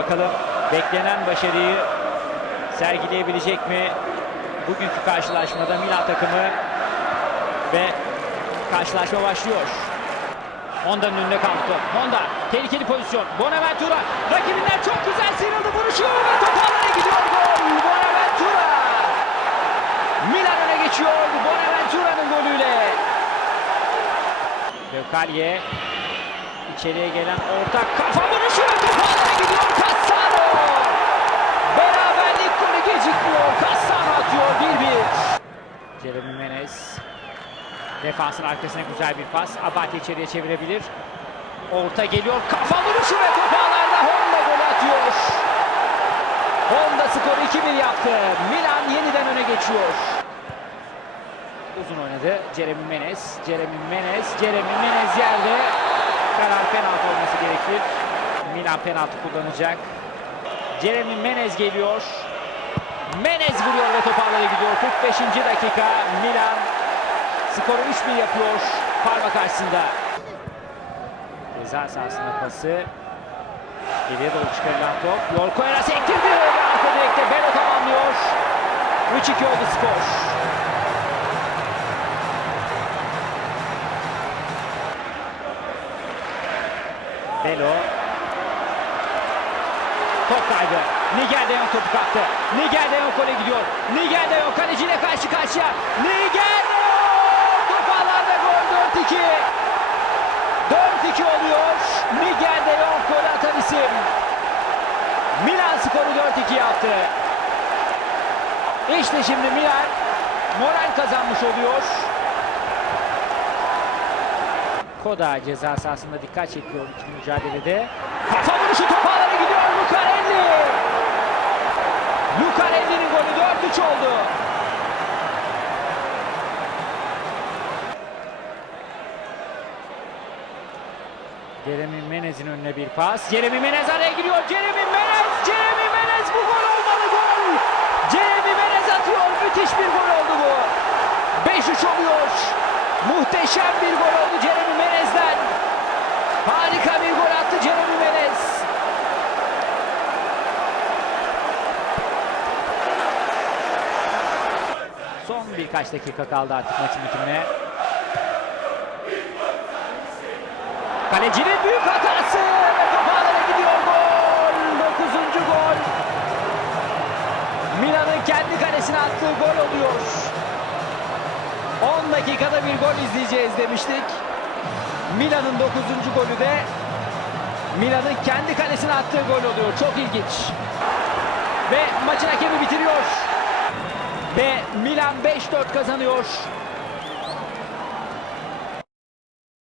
Bakalım beklenen başarıyı sergileyebilecek mi? Bugünkü karşılaşmada Milan takımı ve karşılaşma başlıyor. Honda'nın önünde kaldı top. Honda tehlikeli pozisyon. Bonaventura rakibinden çok güzel sıyrıldı. Vuruşu ve top ağlara gidiyor gol. Bonaventura. Milan öne geçiyor Bonaventura'nın golüyle. Gökalye içeriye gelen orta kafa vuruşu Jeremy Menez Defansın arkasına güzel bir pas. Abate içeriye çevirebilir. Orta geliyor. Kafa vuruşu ve top ağlarda Honda gol atıyor. Honda skoru 2-1 yaptı. Milan yeniden öne geçiyor. Uzun oynadı. Jeremy Menez. Jeremy Menez. Jeremy Menez yerde. Karar penaltı olması gerekir. Milan penaltı kullanacak. Jeremy Menez geliyor. Menez vuruyor ve top ağlara gidiyor. 45. dakika. Milan Skoru 3-1 yapıyor Parma karşısında. Ceza sahasında pası. Geriye doğru çıkarılan top. Yol koyarak sektirdi ve arka direkte Belo tamamlıyor. 3-2 oldu skor. Belo. Top kaybı. Nigel de Jong topu kaptı. Nigel de Jong gole gidiyor. Nigel de Jong kaleciyle karşı karşıya. Nigel de Jong! Top ağlarda gol 4-2. 4-2 oluyor. Nigel de Jong gol atan isim. Milan skoru 4-2 yaptı. İşte şimdi Milan moral kazanmış oluyor. Koda ceza sahasında dikkat çekiyor ikili mücadelede. Kafa vuruşu top 4-3 oldu. Jeremy Menez'in önüne bir pas. Jeremy Menez araya giriyor. Jeremy Menez! Jeremy Menez bu gol olmalı gol! Jeremy Menez atıyor. Müthiş bir gol oldu bu. 5-3 oluyor. Muhteşem bir gol oldu Jeremy Menez'den. Harika bir gol attı Jeremy Menez. Son birkaç dakika kaldı artık maçın bitimine. Kalecinin büyük hatası ve top ağlara gidiyor gol. 9. gol. Milan'ın kendi kalesine attığı gol oluyor. 10 dakikada bir gol izleyeceğiz demiştik. Milan'ın 9. golü de Milan'ın kendi kalesine attığı gol oluyor. Çok ilginç. Ve maçın hakemi bitiriyor. Ve Milan 5-4 kazanıyor.